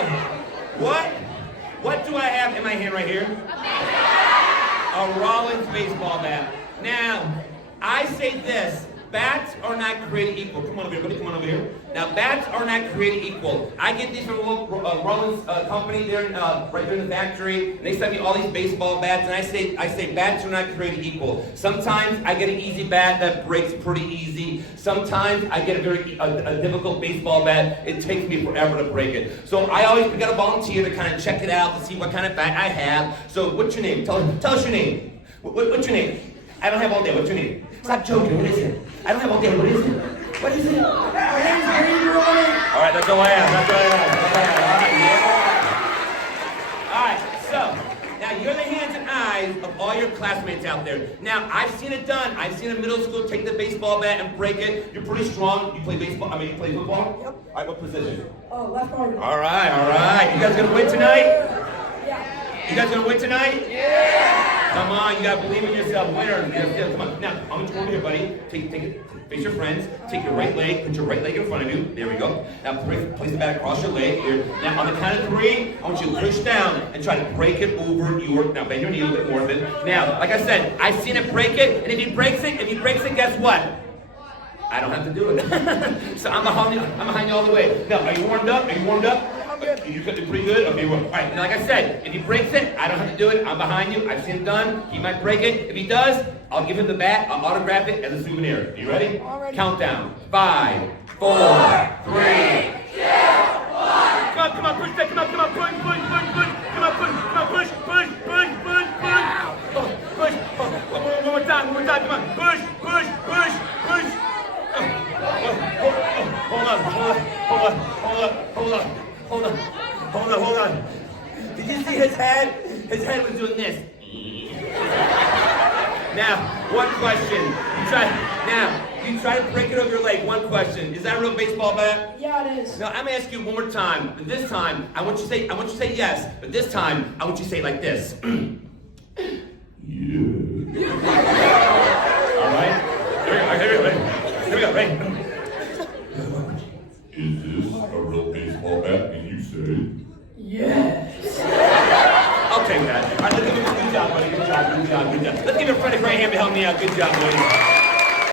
Now, what do I have in my hand right here? A Rawlings baseball bat. Now, I say this. Bats are not created equal. Come on over here, buddy. Come on over here. Now, bats are not created equal. I get these from a local Rawlings company there, right there in the factory, and they send me all these baseball bats, and I say bats are not created equal. Sometimes I get an easy bat that breaks pretty easy. Sometimes I get a difficult baseball bat. It takes me forever to break it. So we got to volunteer to kind of check it out to see what kind of bat I have. So, what's your name? Tell us your name. What's your name? I don't have all day. What's your name? Stop joking. What is it? I don't have all day. What is it? What is it? All right, that's all I have. All right, so now you're the hands and eyes of all your classmates out there. Now, I've seen it done. I've seen a middle school take the baseball bat and break it. You're pretty strong. You play baseball. You play football? Yep. All right, what position? Left arm. All right. You guys gonna win tonight? Yeah. You guys gonna win tonight? Yeah. Come on, you gotta believe in yourself. Winner. Yeah, come on. Now, I'm gonna come over here, buddy. Take it. Face your friends. Take your right leg. Put your right leg in front of you. There we go. Now, place the bat across your leg. Here. Now, on the count of 3, I want you to push down and try to break it over your. Now, bend your knee a little bit more of it. Now, like I said, I've seen it break it, and if he breaks it, guess what? I don't have to do it. So I'm behind you all the way. Now, are you warmed up? You're pretty good? Okay, well, all right. Now, like I said, if he breaks it, I don't have to do it. I'm behind you. I've seen it done. He might break it. If he does, I'll give him the bat. I'll autograph it as a souvenir. Are you ready? Already. Countdown. 5, 4, 3, 2, 1. Come on, push that. Come on, push. Come on, push. Push. One more time. Come on. Push. Hold on. Did you see his head? His head was doing this. Now, one question. You try to break it over your leg. One question. Is that a real baseball bat? Yeah, it is. Now, I'm gonna ask you one more time. But this time, I want you to say yes. But this time, I want you to say it like this. Yeah. All right. Here we go. Ready? Is this a real baseball bat? And you say, Yes. I'll take that. All right, let's give him a good job, buddy. Good job. Let's give him a Freddie right hand to help me out. Good job, buddy.